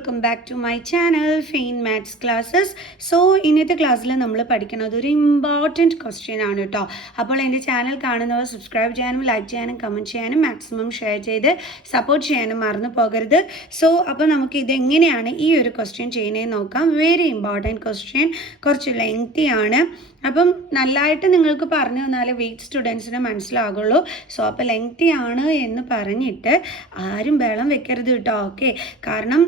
Welcome back to my channel ഫെയിൻ maths classes. So ഇന്നത്തെ ക്ലാസ്സിൽ നമ്മൾ പഠിക്കുന്നത് ഒരു ഇമ്പോർട്ടൻറ്റ് ക്വസ്റ്റ്യൻ ആണ് കേട്ടോ. അപ്പോൾ എൻ്റെ ചാനൽ കാണുന്നവർ സബ്സ്ക്രൈബ് ചെയ്യാനും ലൈക്ക് ചെയ്യാനും കമൻറ്റ് ചെയ്യാനും മാക്സിമം ഷെയർ ചെയ്ത് സപ്പോർട്ട് ചെയ്യാനും മറന്നു പോകരുത്. സോ അപ്പോൾ നമുക്ക് ഇതെങ്ങനെയാണ് ഈ ഒരു ക്വസ്റ്റ്യൻ ചെയ്യുന്നതെന്ന് നോക്കാം. വെരി ഇമ്പോർട്ടൻറ്റ് ക്വസ്റ്റ്യൻ, കുറച്ച് ലെങ്തി ആണ്. അപ്പം നല്ലതായിട്ട് നിങ്ങൾക്ക് പറഞ്ഞു തന്നാലേ വെയ്റ്റ് സ്റ്റുഡൻസിന് മനസ്സിലാകുള്ളൂ. സോ അപ്പോൾ ലെങ്തി ആണ് എന്ന് പറഞ്ഞിട്ട് ആരും ബഹളം വെക്കരുത് കേട്ടോ. ഓക്കെ, കാരണം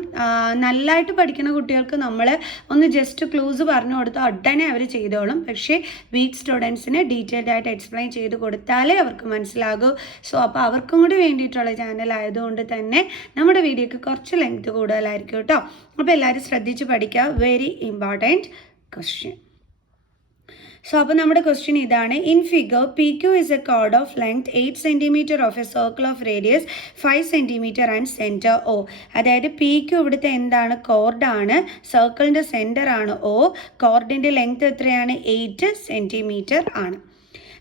നല്ലതായിട്ട് പഠിക്കുന്ന കുട്ടികൾക്ക് നമ്മൾ ഒന്ന് ജസ്റ്റ് ക്ലൂസ് പറഞ്ഞു കൊടുത്താൽ ഉടനെ അവർ ചെയ്തോളും. പക്ഷേ വീക്ക് സ്റ്റുഡൻസിന് ഡീറ്റെയിൽഡ് ആയിട്ട് എക്സ്പ്ലെയിൻ ചെയ്ത് കൊടുത്താലേ അവർക്ക് മനസ്സിലാകൂ. സോ അപ്പോൾ അവർക്കും കൂടി വേണ്ടിയിട്ടുള്ള ചാനൽ ആയതുകൊണ്ട് തന്നെ നമ്മുടെ വീഡിയോക്ക് കുറച്ച് ലെങ്ത് കൂടുതലായിരിക്കും കേട്ടോ. അപ്പോൾ എല്ലാവരും ശ്രദ്ധിച്ച് പഠിക്കുക. Very important question. സോ അപ്പോൾ നമ്മുടെ ക്വസ്റ്റ്യൻ ഇതാണ്. In figure PQ is a chord of length 8 centimetre of a circle of radius 5 centimetre and centre O. അതായത് PQ ഇവിടുത്തെ എന്താണ്? കോർഡാണ്. സർക്കിളിൻ്റെ സെൻറ്റർ ആണ് O. കോർഡിൻ്റെ ലെങ്ത് എത്രയാണ്? 8 സെൻറ്റിമീറ്റർ ആണ്.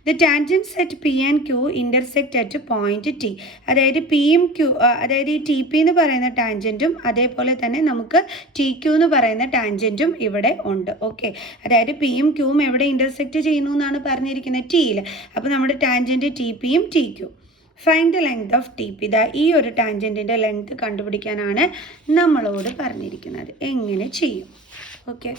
The tangents at P and Q intersect at point T. അതായത് പിയും Q, അതായത് ഈ ടി പി എന്ന് പറയുന്ന ടാൻജൻറ്റും അതേപോലെ തന്നെ നമുക്ക് ടി ക്യൂ എന്ന് പറയുന്ന ടാൻജൻറ്റും ഇവിടെ ഉണ്ട്. ഓക്കെ, അതായത് പിയും ക്യൂവും എവിടെ ഇൻ്റർസെക്റ്റ് ചെയ്യുന്നു എന്നാണ് പറഞ്ഞിരിക്കുന്നത്? ടിയിൽ. അപ്പോൾ നമ്മുടെ ടാൻജൻറ്റ് ടി പിയും T Q. Find the length of T P. ഇതാ ഈ ഒരു ടാൻജൻറ്റിൻ്റെ ലെങ്ത് കണ്ടുപിടിക്കാനാണ് നമ്മളോട് പറഞ്ഞിരിക്കുന്നത്. എങ്ങനെ ചെയ്യും? ഓക്കെ,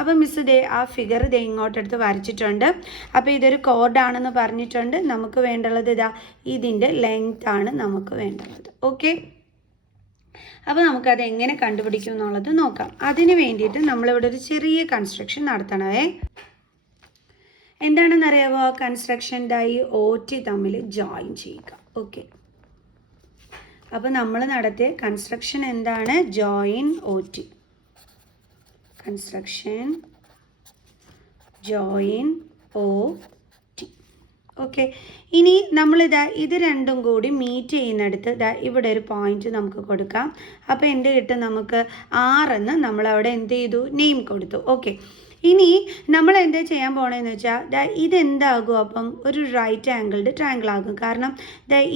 അപ്പോൾ മിസ് ദേ ആ ഫിഗർ ദേ ഇങ്ങോട്ടെടുത്ത് വരച്ചിട്ടുണ്ട്. അപ്പോൾ ഇതൊരു കോർഡാണെന്ന് പറഞ്ഞിട്ടുണ്ട്. നമുക്ക് വേണ്ടുള്ളത് ഇതാ ഇതിൻ്റെ ലെങ്ത് ആണ് നമുക്ക് വേണ്ടുള്ളത്. ഓക്കെ, അപ്പോൾ നമുക്കത് എങ്ങനെ കണ്ടുപിടിക്കും എന്നുള്ളത് നോക്കാം. അതിന് വേണ്ടിയിട്ട് നമ്മളിവിടെ ഒരു ചെറിയ കൺസ്ട്രക്ഷൻ നടത്തണമേ. എന്താണെന്നറിയാമോ? കൺസ്ട്രക്ഷൻ ഈ OT തമ്മിൽ ജോയിൻ ചെയ്യുക. ഓക്കെ, അപ്പോൾ നമ്മൾ നടത്തിയ കൺസ്ട്രക്ഷൻ എന്താണ്? Join OT. Construction join OT. Okay, ഇനി നമ്മളിതാ ഇത് രണ്ടും കൂടി മീറ്റ് ചെയ്യുന്നിടത്ത് ഇതാ ഇവിടെ ഒരു പോയിന്റ് നമുക്ക് കൊടുക്കാം. അപ്പോൾ എന്ത് കിട്ടും? നമുക്ക് R എന്ന് നമ്മളവിടെ എന്ത് ചെയ്തു? നെയിം കൊടുത്തു. ഓക്കെ, ഇനി നമ്മൾ എന്താ ചെയ്യാൻ പോകണമെന്ന് വെച്ചാൽ ഇതെന്താകും? അപ്പം ഒരു റൈറ്റ് ആംഗിൾഡ് ട്രയാങ്കിൾ ആകും. കാരണം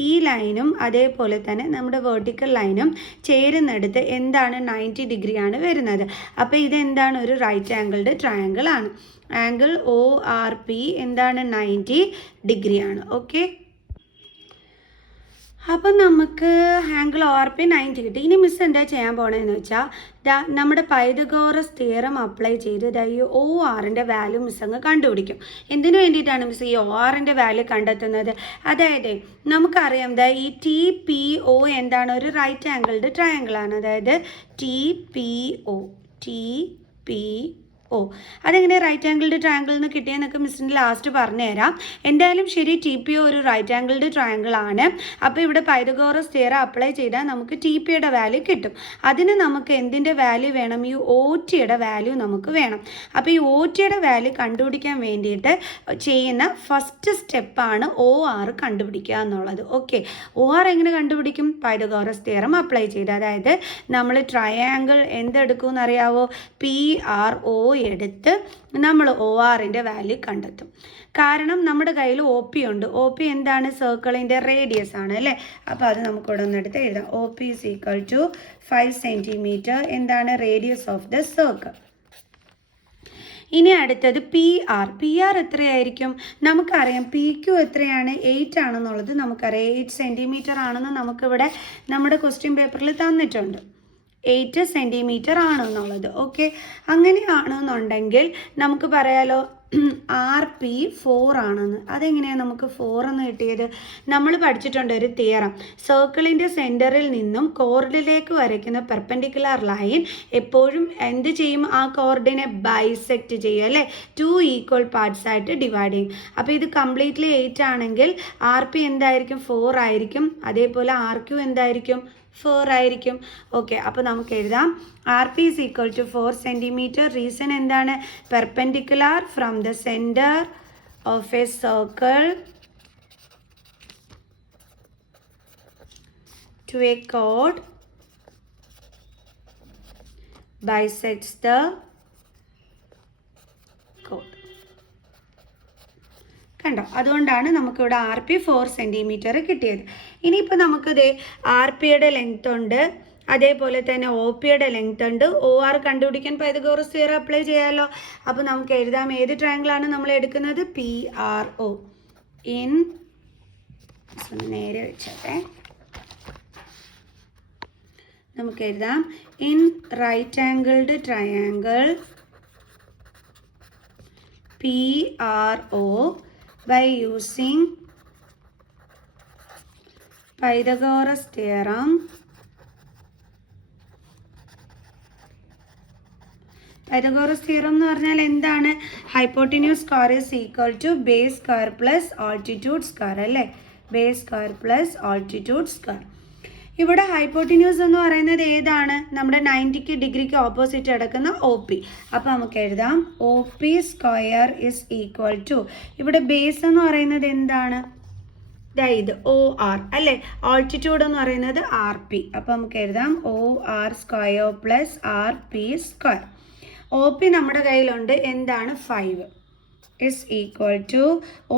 ഈ ലൈനും അതേപോലെ തന്നെ നമ്മുടെ വെർട്ടിക്കൽ ലൈനും ചേരുന്നിടത്ത് എന്താണ്? 90 ഡിഗ്രിയാണ് വരുന്നത്. അപ്പോൾ ഇതെന്താണ്? ഒരു റൈറ്റ് ആംഗിൾഡ് ട്രയാങ്കിൾ ആണ്. ആംഗിൾ ORP എന്താണ്? 90 ഡിഗ്രിയാണ്. ഓക്കെ, അപ്പം നമുക്ക് ആംഗിൾ ORP 90 കിട്ടി. ഇനി മിസ് എന്താ ചെയ്യാൻ പോകണമെന്ന് വെച്ചാൽ നമ്മുടെ പൈതഗോറസ് തിയറം അപ്ലൈ ചെയ്ത് ഈ ORൻ്റെ വാല്യൂ മിസ് അങ്ങ് കണ്ടുപിടിക്കും. എന്തിനു വേണ്ടിയിട്ടാണ് മിസ് ഈ ORൻ്റെ വാല്യൂ കണ്ടെത്തുന്നത്? അതായത് നമുക്കറിയാം ഈ TPO എന്താണ്? ഒരു റൈറ്റ് ആംഗിൾഡ് ട്രയാങ്കിൾ ആണ്. അതായത് TPO. അതെങ്ങനെ റൈറ്റ് ആംഗിൾഡ് ട്രയാങ്കിൾ എന്ന് കിട്ടിയെന്നൊക്കെ മിസ്സിൻ്റെ ലാസ്റ്റ് പറഞ്ഞു തരാം. എന്തായാലും ശരി, TPO ഒരു റൈറ്റ് ആംഗിൾഡ് ട്രയാങ്കിൾ ആണ്. അപ്പോൾ ഇവിടെ പൈതഗോറസ് തിയറം അപ്ലൈ ചെയ്താൽ നമുക്ക് TPയുടെ വാല്യൂ കിട്ടും. അതിന് നമുക്ക് എന്തിൻ്റെ വാല്യൂ വേണം? ഈ OTയുടെ വാല്യൂ നമുക്ക് വേണം. അപ്പോൾ ഈ OTയുടെ വാല്യൂ കണ്ടുപിടിക്കാൻ വേണ്ടിയിട്ട് ചെയ്യുന്ന ഫസ്റ്റ് സ്റ്റെപ്പാണ് OR കണ്ടുപിടിക്കുക എന്നുള്ളത്. ഓക്കെ, OR എങ്ങനെ കണ്ടുപിടിക്കും? പൈതഗോറസ് തിയറം അപ്ലൈ ചെയ്ത്. അതായത് നമ്മൾ ട്രയാങ്കിൾ എന്തെടുക്കും എന്നറിയാവോ? PRO എടുത്ത് നമ്മൾ ORൻ്റെ വാല്യൂ കണ്ടെത്തും. കാരണം നമ്മുടെ കയ്യിൽ OP ഉണ്ട്. OP എന്താണ്? സർക്കിളിൻ്റെ റേഡിയസ് ആണ് അല്ലേ? അപ്പോൾ അത് നമുക്കിവിടെ ഒന്നെടുത്ത് എഴുതാം. OP is equal to 5 centimetre എന്താണ്? Radius of the circle. ഇനി അടുത്തത് PR എത്രയായിരിക്കും? നമുക്കറിയാം PQ എത്രയാണ്? 8 ആണെന്നുള്ളത് നമുക്കറിയാം. 8 സെൻറ്റിമീറ്റർ ആണെന്ന് നമുക്കിവിടെ നമ്മുടെ ക്വസ്റ്റ്യൻ പേപ്പറിൽ തന്നിട്ടുണ്ട്. 8 സെൻറ്റിമീറ്റർ ആണെന്നുള്ളത്. ഓക്കെ, അങ്ങനെയാണെന്നുണ്ടെങ്കിൽ നമുക്ക് പറയാലോ RP 4 ആണെന്ന്. അതെങ്ങനെയാണ് നമുക്ക് 4 എന്ന് കിട്ടിയത്? നമ്മൾ പഠിച്ചിട്ടുണ്ട് ഒരു തിയറം. സർക്കിളിൻ്റെ സെൻറ്ററിൽ നിന്നും കോർഡിലേക്ക് വരയ്ക്കുന്ന പെർപെൻഡിക്കുലർ ലൈൻ എപ്പോഴും എന്ത് ചെയ്യും? ആ കോർഡിനെ ബൈസെക്റ്റ് ചെയ്യും അല്ലേ? 2 ഈക്വൽ പാർട്സ് ആയിട്ട് ഡിവൈഡ് ചെയ്യും. അപ്പോൾ ഇത് കംപ്ലീറ്റ്ലി 8 ആണെങ്കിൽ RP എന്തായിരിക്കും? 4 ആയിരിക്കും. അതേപോലെ RQ എന്തായിരിക്കും? 4 ആയിരിക്കും. ഓക്കെ, അപ്പോൾ നമുക്ക് എഴുതാം RP is equal to 4 centimetre. Reason എന്താണ്? Perpendicular from the centre of a circle to a chord bisects the chord. കണ്ടോ? അതുകൊണ്ടാണ് നമുക്കിവിടെ RP 4 സെൻറ്റിമീറ്റർ കിട്ടിയത്. ഇനിയിപ്പോൾ നമുക്കിത് RPയുടെ ലെങ്ത് ഉണ്ട്, അതേപോലെ തന്നെ ഒ പിയുടെ ലെങ്ത് ഉണ്ട്. ഒ ആർ കണ്ടുപിടിക്കാൻ പൈതഗോറസ് തിയറം അപ്ലൈ ചെയ്യാമല്ലോ. അപ്പോൾ നമുക്ക് എഴുതാം ഏത് ട്രയാങ്കിളാണ് നമ്മൾ എടുക്കുന്നത്, പി ആർ ഒ. ഇൻ നേരെ വെച്ചോട്ടെ, നമുക്ക് എഴുതാം in right angled triangle P R O by using Pythagoras theorem Pythagoras theorem എന്ന് പറഞ്ഞാൽ എന്താണ്, hypotenuse square is equal to base square plus altitude square അല്ലേ, base square plus altitude square. ഇവിടെ hypotenuse എന്ന് പറയുന്നത് ഏതാണ്, നമ്മുടെ 90 ഡിഗ്രിക്ക് ഓപ്പോസിറ്റ് കിടക്കുന്ന ഒ പി. അപ്പോൾ നമുക്ക് എഴുതാം O P square is equal to, ഇവിടെ ബേസ് എന്ന് പറയുന്നത് എന്താണ്, ഇത് ഒ ആർ അല്ലേ, ആൾട്ടിറ്റ്യൂഡ് എന്ന് പറയുന്നത് ആർ പി. അപ്പോൾ നമുക്ക് എഴുതാം O R square plus R P square. O P നമ്മുടെ കയ്യിലുണ്ട്, എന്താണ് 5 is equal to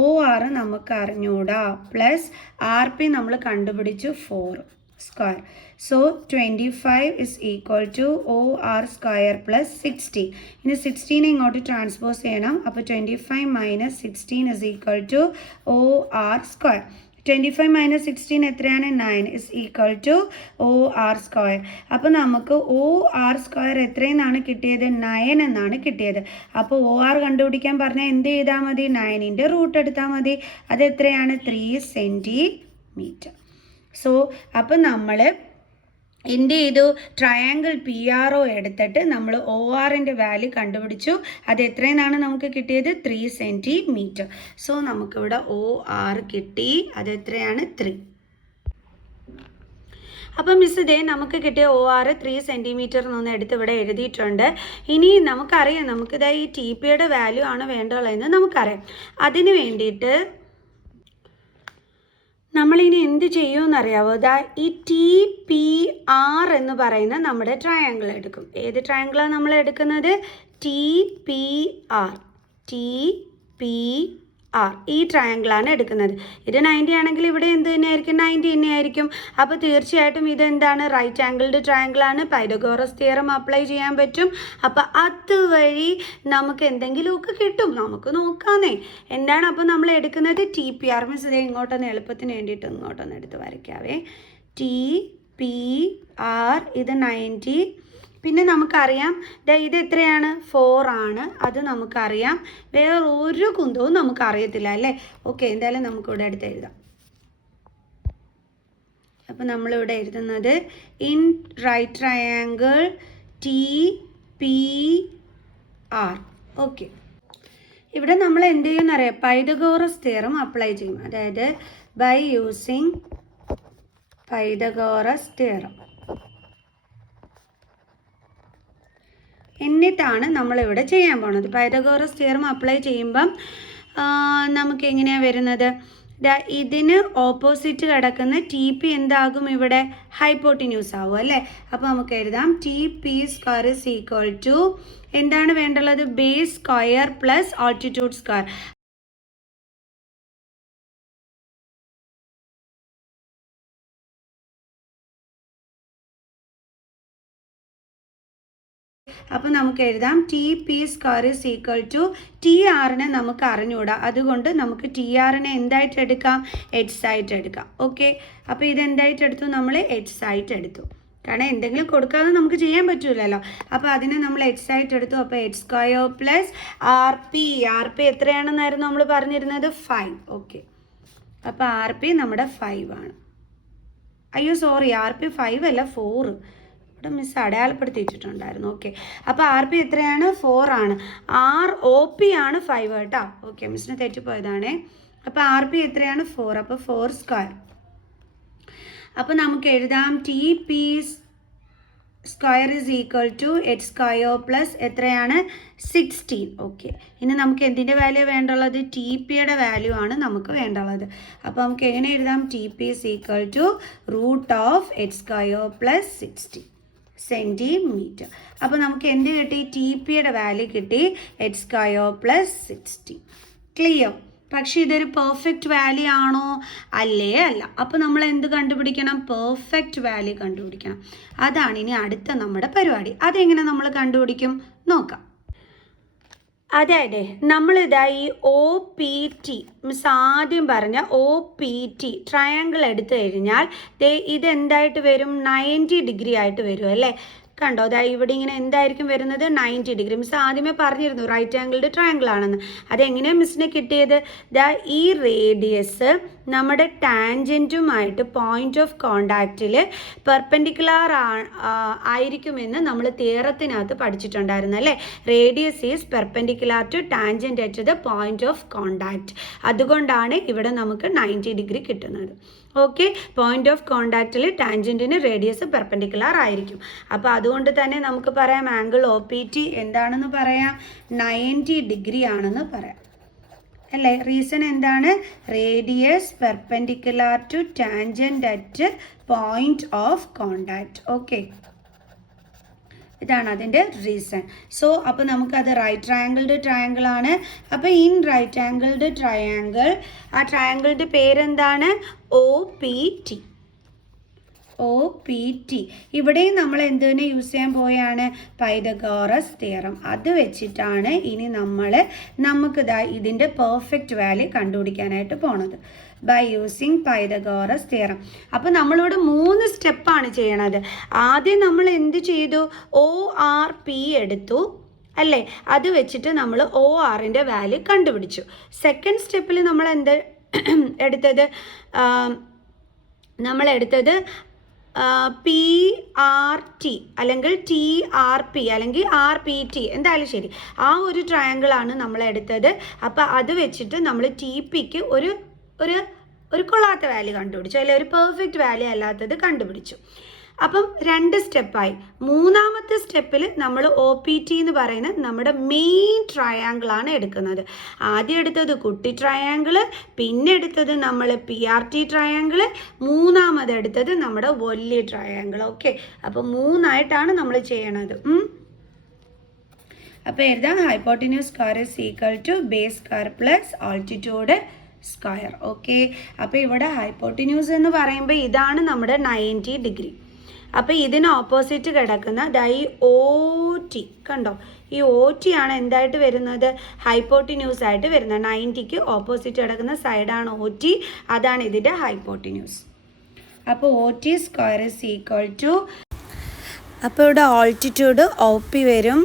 O R നമുക്ക് അറിഞ്ഞൂടാ, പ്ലസ് ആർ പി നമ്മൾ കണ്ടുപിടിച്ചു 4 square. So 25 is equal to O R square plus 16. ഇനി 16 ഇങ്ങോട്ട് ട്രാൻസ്പോസ് ചെയ്യണം. അപ്പോൾ 25 minus 16 is equal to O R square. 25 minus 16 എത്രയാണ്, 9 is equal to O R square. അപ്പോൾ നമുക്ക് ഒ ആർ സ്ക്വയർ എത്രയെന്നാണ് കിട്ടിയത്, 9 എന്നാണ് കിട്ടിയത്. അപ്പോൾ ഒ ആർ കണ്ടുപിടിക്കാൻ പറഞ്ഞാൽ എന്ത് ചെയ്താൽ മതി, 9ൻ്റെ റൂട്ട് എടുത്താൽ മതി. അത് എത്രയാണ്, 3 സെൻറ്റിമീറ്റർ. സോ അപ്പം നമ്മൾ എന്ത് ചെയ്തു, ട്രയാങ്കിൾ പി ആർ ഒ എടുത്തിട്ട് നമ്മൾ ഒ ആറിൻ്റെ വാല്യൂ കണ്ടുപിടിച്ചു. അത് എത്രയെന്നാണ് നമുക്ക് കിട്ടിയത്, 3 സെൻറ്റിമീറ്റർ. സോ നമുക്കിവിടെ ഒ ആർ കിട്ടി, അത് എത്രയാണ്, 3. അപ്പം മിസ് ഇതേ നമുക്ക് കിട്ടിയ ഒ ആർ 3 സെൻറ്റിമീറ്റർ എന്നൊന്ന് എടുത്ത് ഇവിടെ എഴുതിയിട്ടുണ്ട്. ഇനി നമുക്കറിയാം, നമുക്കിതാ ഈ ടി പിയുടെ വാല്യൂ ആണ് വേണ്ടുള്ളതെന്ന് നമുക്കറിയാം. അതിന് വേണ്ടിയിട്ട് നമ്മളിനി എന്ത് ചെയ്യുമെന്നറിയാവോ, ഈ ടി പി ആർ എന്ന് പറയുന്ന നമ്മുടെ ട്രയാങ്കിൾ എടുക്കും. ഏത് ട്രയാങ്കിളാണ് നമ്മൾ എടുക്കുന്നത്, T P R, T P R, ഈ ട്രയാങ്കിളാണ് എടുക്കുന്നത്. ഇത് 90 ആണെങ്കിൽ ഇവിടെ എന്ത് തന്നെയായിരിക്കും, 90 തന്നെയായിരിക്കും. അപ്പോൾ തീർച്ചയായിട്ടും ഇതെന്താണ്, റൈറ്റ് ആംഗിൾഡ് ട്രയാങ്കിളാണ്, പൈതഗോറസ് തിയറം അപ്ലൈ ചെയ്യാൻ പറ്റും. അപ്പോൾ അതുവഴി നമുക്ക് എന്തെങ്കിലുമൊക്കെ കിട്ടും, നമുക്ക് നോക്കാന്നേ എന്താണ്. അപ്പോൾ നമ്മൾ എടുക്കുന്നത് ടി പി ആർ, മീൻസ് ഇതേ ഇങ്ങോട്ടൊന്ന് എളുപ്പത്തിന് വേണ്ടിയിട്ട് ഇങ്ങോട്ടൊന്ന് എടുത്ത് വരയ്ക്കാവേ. ടി പി ആർ ഇത് 90. പിന്നെ നമുക്കറിയാം ഇത് എത്രയാണ്, 4 ആണ്, അത് നമുക്കറിയാം. വേറെ ഒരു കുന്തവും നമുക്കറിയത്തില്ല അല്ലേ. ഓക്കെ, എന്തായാലും നമുക്കിവിടെ എടുത്ത് എഴുതാം. അപ്പോൾ നമ്മളിവിടെ എഴുതുന്നത് in right triangle T P R. Okay, ഇവിടെ നമ്മൾ എന്ത് ചെയ്യുമെന്നറിയാം, പൈതഗോറസ് തിയറം അപ്ലൈ ചെയ്യും. അതായത് ബൈ യൂസിങ് പൈതഗോറസ് തിയറം. എന്നിട്ടാണ് നമ്മളിവിടെ ചെയ്യാൻ പോണത്. പൈതഗോറസ് തിയറം അപ്ലൈ ചെയ്യുമ്പം നമുക്ക് എങ്ങനെയാണ് വരുന്നത്, ഇതിന് ഓപ്പോസിറ്റ് കിടക്കുന്ന ടി പി എന്താകും, ഇവിടെ ഹൈപ്പോട്ടിന്യൂസ് ആവും അല്ലേ. അപ്പോൾ നമുക്ക് എഴുതാം T P square is equal to എന്താണ് വേണ്ടുള്ളത്, base square plus altitude square. അപ്പോൾ നമുക്ക് എഴുതാം T P square is equal to T ആറിനെ നമുക്ക് അറിഞ്ഞുകൂടാ, അതുകൊണ്ട് നമുക്ക് ടി ആറിനെ എന്തായിട്ട് എടുക്കാം, എച്ച് ആയിട്ട് എടുക്കാം. ഓക്കെ, അപ്പോൾ ഇതെന്തായിട്ട് എടുത്തു, നമ്മൾ എച്ച് ആയിട്ട് എടുത്തു. കാരണം എന്തെങ്കിലും കൊടുക്കാതെ നമുക്ക് ചെയ്യാൻ പറ്റില്ലല്ലോ. അപ്പോൾ അതിനെ നമ്മൾ എച്ച് ആയിട്ട് എടുത്തു. അപ്പോൾ H square plus R P എത്രയാണെന്നായിരുന്നു നമ്മൾ പറഞ്ഞിരുന്നത്, 5. ഓക്കെ, അപ്പോൾ ആർ പി നമ്മുടെ 5 ആണ്. അയ്യോ സോറി, ആർ പി 5 അല്ല 4, ഇവിടെ മിസ് അടയാളപ്പെടുത്തിയിട്ടുണ്ടായിരുന്നു. ഓക്കെ, അപ്പോൾ ആർ പി എത്രയാണ്, 4 ആണ്. ഒ പി ആണ് 5 കേട്ടോ. ഓക്കെ, മിസ്സിന് തെറ്റിപ്പോയതാണേ. അപ്പോൾ ആർ പി എത്രയാണ്, 4. അപ്പോൾ 4 സ്ക്വയർ. അപ്പോൾ നമുക്ക് എഴുതാം T P square is equal to H square plus എത്രയാണ്, 16. ഓക്കെ, ഇനി നമുക്ക് എന്തിൻ്റെ വാല്യൂ വേണ്ടുള്ളത്, ടി പിയുടെ വാല്യൂ ആണ് നമുക്ക് വേണ്ടുള്ളത്. അപ്പോൾ നമുക്ക് എങ്ങനെ എഴുതാം, T P is equal to root of H square plus 60 centimetre. അപ്പോൾ നമുക്ക് എന്ത് കിട്ടി, ടി പിയുടെ വാല്യൂ കിട്ടി, എച്ച് സ്ക്വയർ പ്ലസ് 60. ക്ലിയർ. പക്ഷെ ഇതൊരു പെർഫെക്റ്റ് വാല്യൂ ആണോ? അല്ലേ അല്ല. അപ്പോൾ നമ്മൾ എന്ത് കണ്ടുപിടിക്കണം? പെർഫെക്റ്റ് വാല്യൂ കണ്ടുപിടിക്കണം. അതാണ് ഇനി അടുത്ത നമ്മുടെ പരിപാടി. അതെങ്ങനെ നമ്മൾ കണ്ടുപിടിക്കും നോക്കാം. അതായത് നമ്മളിതാ ഈ ഒ പി ടി മിസ് ആദ്യം പറഞ്ഞ ഒ പി ടി ട്രയാങ്കിൾ എടുത്തു കഴിഞ്ഞാൽ ഇതെന്തായിട്ട് വരും? 90 ഡിഗ്രി ആയിട്ട് വരും അല്ലേ? കണ്ടോ, അതാ ഇവിടെ ഇങ്ങനെ എന്തായിരിക്കും വരുന്നത്? 90 ഡിഗ്രി. മിസ് ആദ്യമേ പറഞ്ഞിരുന്നു റൈറ്റ് ആംഗിൾഡ് ട്രയാങ്കിൾ ആണെന്ന്. അതെങ്ങനെയാണ് മിസ്സിന് കിട്ടിയത്? ഈ റേഡിയസ് നമ്മുടെ ടാൻജൻറ്റുമായിട്ട് പോയിന്റ് ഓഫ് കോണ്ടാക്റ്റിൽ പെർപെൻഡിക്കുലർ ആയിരിക്കുമെന്ന് നമ്മൾ തിയറത്തിനകത്ത് പഠിച്ചിട്ടുണ്ടായിരുന്നു അല്ലേ? Radius is perpendicular to tangent at the point of contact. അതുകൊണ്ടാണ് ഇവിടെ നമുക്ക് 90 ഡിഗ്രി കിട്ടുന്നത്. ഓക്കെ, പോയിന്റ് ഓഫ് കോണ്ടാക്റ്റിൽ ടാൻജൻറ്റിന് റേഡിയസ് പെർപെൻഡിക്കുലർ ആയിരിക്കും. അപ്പോൾ അതുകൊണ്ട് തന്നെ നമുക്ക് പറയാം ആംഗിൾ ഒ പി ടി എന്താണെന്ന് പറയാം? 90 ഡിഗ്രി ആണെന്ന് പറയാം അല്ലേ? റീസൺ എന്താണ്? Radius perpendicular to tangent at point of contact. Okay, ഇതാണ് അതിൻ്റെ റീസൺ. സോ അപ്പോൾ നമുക്കത് റൈറ്റ് ആംഗിൾഡ് ട്രയാങ്കിൾ ആണ്. അപ്പോൾ ഇൻ റൈറ്റ് ആംഗിൾഡ് ട്രയാങ്കിൾ ആ ട്രയാങ്കിളിൻ്റെ പേരെന്താണ്? O P T. O P T. ഇവിടെയും നമ്മൾ എന്തിനെ യൂസ് ചെയ്യാൻ പോയാണ്? Pythagoras theorem. അത് വെച്ചിട്ടാണ് ഇനി നമുക്കിതാ ഇതിൻ്റെ പെർഫെക്റ്റ് വാല്യൂ കണ്ടുപിടിക്കാനായിട്ട് പോണത് ബൈ യൂസിങ് പൈതഗോറസ് തിയറം. അപ്പോൾ നമ്മളിവിടെ 3 സ്റ്റെപ്പാണ് ചെയ്യണത്. ആദ്യം നമ്മൾ എന്ത് ചെയ്തു? ഒ ആർ പി എടുത്തു അല്ലേ? അത് വെച്ചിട്ട് നമ്മൾ ഒ ആറിൻ്റെ വാല്യൂ കണ്ടുപിടിച്ചു. സെക്കൻഡ് സ്റ്റെപ്പിൽ നമ്മൾ എന്ത് എടുത്തത്? നമ്മളെടുത്തത് പി ആർ ടി അല്ലെങ്കിൽ ടി ആർ പി അല്ലെങ്കിൽ ആർ പി ടി എന്തായാലും ശരി, ആ ഒരു ട്രയാങ്കിളാണ് നമ്മൾ എടുത്തത്. അപ്പോൾ അത് വെച്ചിട്ട് നമ്മൾ ടി പിക്ക് ഒരു കൊള്ളാത്ത വാല്യൂ കണ്ടുപിടിച്ചു, അല്ലെങ്കിൽ ഒരു പെർഫെക്റ്റ് വാല്യൂ അല്ലാത്തത് കണ്ടുപിടിച്ചു. അപ്പം 2 സ്റ്റെപ്പായി. മൂന്നാമത്തെ സ്റ്റെപ്പിൽ നമ്മൾ ഒ പി ടി എന്ന് പറയുന്നത് നമ്മുടെ മെയിൻ ട്രയാങ്കിളാണ് എടുക്കുന്നത്. ആദ്യം എടുത്തത് കുട്ടി ട്രയാങ്കിള്, പിന്നെ എടുത്തത് നമ്മൾ പി ആർ ടി ട്രയാങ്കിള്, മൂന്നാമത് എടുത്തത് നമ്മുടെ വലിയ ട്രയാങ്കിൾ. ഓക്കെ, അപ്പോൾ 3ആയിട്ടാണ് നമ്മൾ ചെയ്യണത്. അപ്പോൾ എഴുതാം hypotenuse square is equal to base square plus altitude square. Okay, അപ്പോൾ ഇവിടെ ഹൈപ്പോട്ടിന്യൂസ് എന്ന് പറയുമ്പോൾ ഇതാണ് നമ്മുടെ 90 ഡിഗ്രി. അപ്പോൾ ഇതിന് ഓപ്പോസിറ്റ് കിടക്കുന്ന ഈ ഒ ടി കണ്ടോ, ഈ ഒ ടി ആണ് എന്തായിട്ട് വരുന്നത്? ഹൈപ്പോട്ടിന്യൂസ് ആയിട്ട് വരുന്നത്. 90ക്ക് ഓപ്പോസിറ്റ് കിടക്കുന്ന സൈഡാണ് ഒ ടി, അതാണ് ഇതിൻ്റെ ഹൈപ്പോട്ടിന്യൂസ്. അപ്പോൾ O T square is equal to, അപ്പോൾ ഇവിടെ ആൾട്ടിറ്റ്യൂഡ് ഒ പി വരും.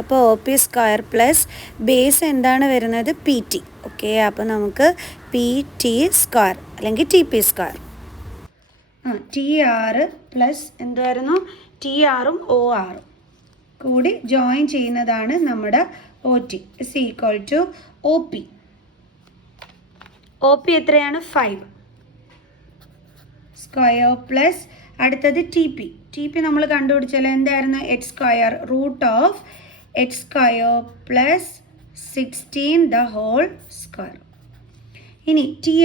അപ്പോൾ O P square plus base എന്താണ് വരുന്നത്? P T. ഓക്കെ, അപ്പോൾ നമുക്ക് പി ടി സ്ക്വയർ അല്ലെങ്കിൽ T P square T R plus എന്തായിരുന്നു? ടി ആറും ഒ ആറും കൂടി ജോയിൻ ചെയ്യുന്നതാണ് നമ്മുടെ O T is equal to O P. O P എത്രയാണ്? 5 സ്ക്വയർ പ്ലസ് അടുത്തത് ടി പി. ടി പി നമ്മൾ കണ്ടുപിടിച്ചാൽ എന്തായിരുന്നു? H square root of H square plus 16 the whole square. ഇനി ടി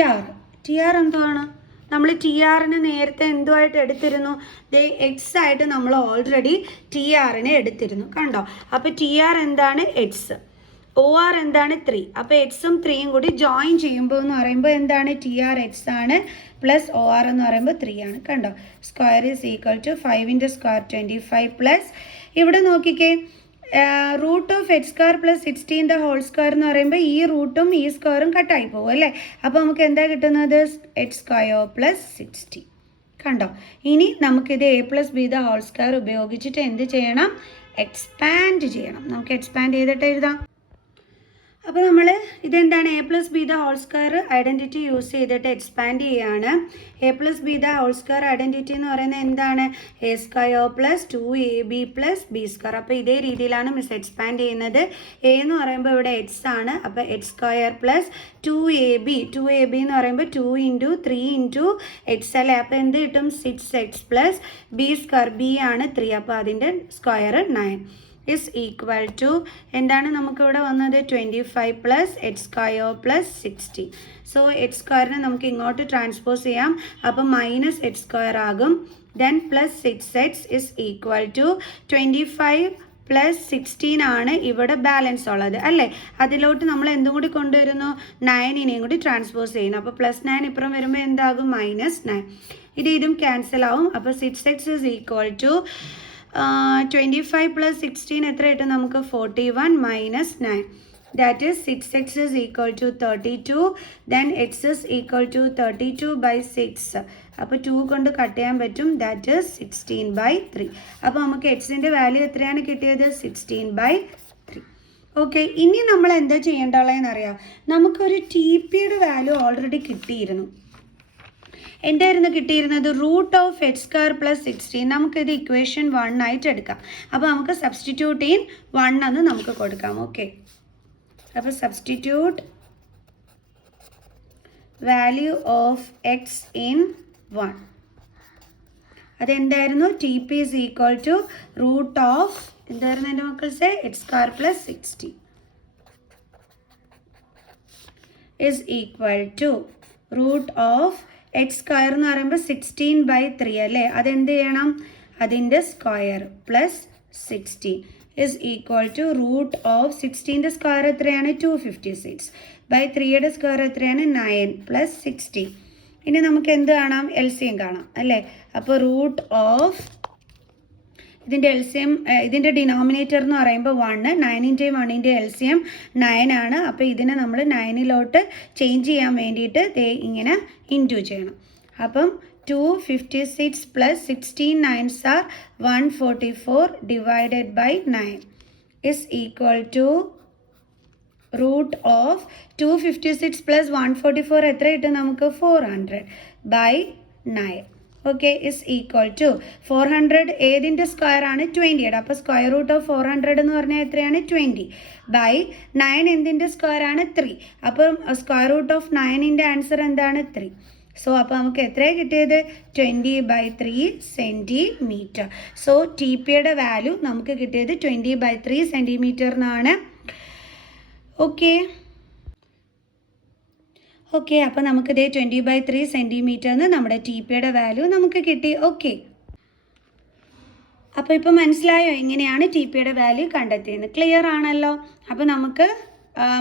ആർ എന്തുവാണ്? നമ്മൾ ടി ആറിന് നേരത്തെ എന്തുമായിട്ട് എടുത്തിരുന്നു? എക്സ് ആയിട്ട് നമ്മൾ ഓൾറെഡി ടി ആറിനെ എടുത്തിരുന്നു കണ്ടോ. അപ്പോൾ ടി ആർ എന്താണ്? എക്സ്. ഒ ആർ എന്താണ്? 3. അപ്പോൾ എക്സും 3യും കൂടി ജോയിൻ ചെയ്യുമ്പോൾ എന്ന് പറയുമ്പോൾ എന്താണ്? ടി ആർ എക്സ് ആണ് പ്ലസ് ഒ ആർ എന്ന് പറയുമ്പോൾ 3 ആണ് കണ്ടോ. Square is equal to 5 square 25 plus ഇവിടെ നോക്കിക്കേ root of H square plus 16 the whole square എന്ന് പറയുമ്പോൾ ഈ റൂട്ടും ഈ സ്ക്വയറും കട്ടായി പോകും അല്ലേ? അപ്പോൾ നമുക്ക് എന്താ കിട്ടുന്നത്? എച്ച് സ്ക്വയർ പ്ലസ് 60 കണ്ടോ. ഇനി നമുക്കിത് A plus B the whole square ഉപയോഗിച്ചിട്ട് എന്ത് ചെയ്യണം? എക്സ്പാൻഡ് ചെയ്യണം. നമുക്ക് എക്സ്പാൻഡ് ചെയ്തിട്ട് എഴുതാം. അപ്പോൾ നമ്മൾ ഇതെന്താണ്? A plus B the whole square identity use ചെയ്തിട്ട് എക്സ്പാൻഡ് ചെയ്യുകയാണ്. A plus B the whole square identity എന്ന് പറയുന്നത് എന്താണ്? A square plus 2ab plus B square. അപ്പോൾ ഇതേ രീതിയിലാണ് മിസ് എക്സ്പാൻഡ് ചെയ്യുന്നത്. എ എന്ന് പറയുമ്പോൾ ഇവിടെ എക്സ് ആണ്. അപ്പോൾ എക്സ് സ്ക്വയർ പ്ലസ് 2ab എന്ന് പറയുമ്പോൾ 2 × 3 × എക്സ് അല്ലേ? അപ്പോൾ എന്ത് കിട്ടും? 6x plus B square. B ആണ് 3, അപ്പോൾ അതിൻ്റെ സ്ക്വയർ 9 ഇസ് ഈക്വൽ ടു എന്താണ് നമുക്കിവിടെ വന്നത്? 25 plus H square plus 60. So H സ്ക്വയറിനെ നമുക്ക് ഇങ്ങോട്ട് ട്രാൻസ്പോസ് ചെയ്യാം. അപ്പം മൈനസ് എച്ച് സ്ക്വയർ ആകും. Then plus 6x is equal to 25 plus 16 ആണ് ഇവിടെ ബാലൻസ് ഉള്ളത് അല്ലേ. അതിലോട്ട് നമ്മൾ എന്തും കൂടി കൊണ്ടുവരുന്നു, 9നെയും കൂടി ട്രാൻസ്പോസ് ചെയ്യുന്നു. അപ്പോൾ +9 ഇപ്പുറം വരുമ്പോൾ എന്താകും, -9. ഇതും ക്യാൻസൽ ആവും. അപ്പോൾ 6x is equal to 25 + 16 എത്ര കിട്ടും നമുക്ക്, 41 - 9. That is 6x is equal to 32. Then x is equal to 32/6. അപ്പോൾ 2 കൊണ്ട് കട്ട് ചെയ്യാൻ പറ്റും. That is 16/3. അപ്പോൾ നമുക്ക് എക്സിൻ്റെ വാല്യൂ എത്രയാണ് കിട്ടിയത്, 16/3. ഓക്കെ, ഇനി നമ്മൾ എന്താ ചെയ്യേണ്ടതെന്ന് അറിയാം. നമുക്കൊരു TPയുടെ വാല്യൂ ഓൾറെഡി കിട്ടിയിരുന്നു. എന്തായിരുന്നു കിട്ടിയിരുന്നത്, √(x² + 16). നമുക്കിത് ഇക്വേഷൻ 1 ആയിട്ട് എടുക്കാം. അപ്പോൾ നമുക്ക് സബ്സ്റ്റിറ്റ്യൂട്ട് ഇൻ 1 എന്ന് നമുക്ക് കൊടുക്കാം. ഓക്കെ, അപ്പോൾ substitute value of X in 1. അതെന്തായിരുന്നു, TP is equal to എന്തായിരുന്നു എൻ്റെ മക്കൾസെ, x² + 16 is equal to √(x² എന്ന് പറയുമ്പോൾ 16/3 അല്ലേ. അതെന്ത് ചെയ്യണം, അതിൻ്റെ square plus 16 is equal to √16ൻ്റെ സ്ക്വയർ എത്രയാണ്, 256/3യുടെ സ്ക്വയർ എത്രയാണ്, 9 + 16. ഇനി നമുക്ക് എന്ത് കാണാം, LCM കാണാം അല്ലേ. അപ്പോൾ ഇതിൻ്റെ LCM, ഇതിൻ്റെ ഡിനോമിനേറ്റർ എന്ന് പറയുമ്പോൾ 1, 9ൻ്റെയും 1ൻ്റെയും LCM 9 ആണ്. അപ്പോൾ ഇതിനെ നമ്മൾ 9ലോട്ട് ചേഞ്ച് ചെയ്യാൻ വേണ്ടിയിട്ട് ഇങ്ങനെ ഇൻറ്റു ചെയ്യണം. അപ്പം 256 + 16 9s are 144 / 9 is equal to √256 + 144 എത്ര കിട്ടും നമുക്ക്, 400/9. ഓക്കെ, ഇസ് ഈക്വൽ ടു 400 ഏതിൻ്റെ സ്ക്വയർ ആണ്, 20യുടെ. അപ്പോൾ √400 എന്ന് പറഞ്ഞാൽ എത്രയാണ്, 20/9 എന്തിൻ്റെ സ്ക്വയർ ആണ്, 3. അപ്പം √9ൻ്റെ ആൻസർ എന്താണ്, 3. സോ അപ്പോൾ നമുക്ക് എത്രയാണ് കിട്ടിയത്, 20/3 സെൻറ്റിമീറ്റർ. സോ TPയുടെ വാല്യൂ നമുക്ക് കിട്ടിയത് 20/3 സെൻറ്റിമീറ്ററിനാണ്. ഓക്കെ, അപ്പോൾ നമുക്കിത് 20/3 സെൻറ്റിമീറ്ററിന് നമ്മുടെ TPയുടെ വാല്യൂ നമുക്ക് കിട്ടി. ഓക്കെ, അപ്പോൾ ഇപ്പോൾ മനസ്സിലായോ എങ്ങനെയാണ് TPയുടെ വാല്യൂ കണ്ടെത്തിയത്, ക്ലിയർ ആണല്ലോ. അപ്പോൾ നമുക്ക്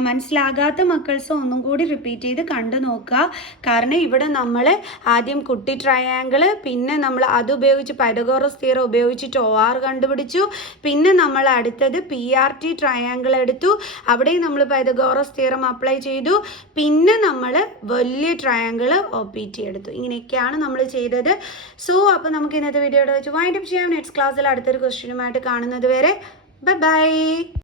മനസ്സിലാകാത്ത മക്കൾസ് ഒന്നും കൂടി റിപ്പീറ്റ് ചെയ്ത് കണ്ടു നോക്കുക. കാരണം ഇവിടെ നമ്മൾ ആദ്യം കുട്ടി ട്രയാങ്കിൾ, പിന്നെ നമ്മൾ അതുപയോഗിച്ച് പൈതഗോറസ് തിയറം ഉപയോഗിച്ചിട്ട് OR കണ്ടുപിടിച്ചു. പിന്നെ നമ്മൾ അടുത്തത് PRT ട്രയാങ്കിൾ എടുത്തു, അവിടെയും നമ്മൾ പൈതഗോറസ് തിയറം അപ്ലൈ ചെയ്തു. പിന്നെ നമ്മൾ വലിയ ട്രയാങ്കിൾ OPT എടുത്തു. ഇങ്ങനെയൊക്കെയാണ് നമ്മൾ ചെയ്തത്. സോ അപ്പോൾ നമുക്ക് ഇന്നത്തെ വീഡിയോയുടെ വെച്ച് വൈൻഡപ്പ് ചെയ്യാം. നെക്സ്റ്റ് ക്ലാസ്സിൽ അടുത്തൊരു ക്വസ്റ്റ്യനുമായിട്ട് കാണുന്നത് വരെ ബൈ.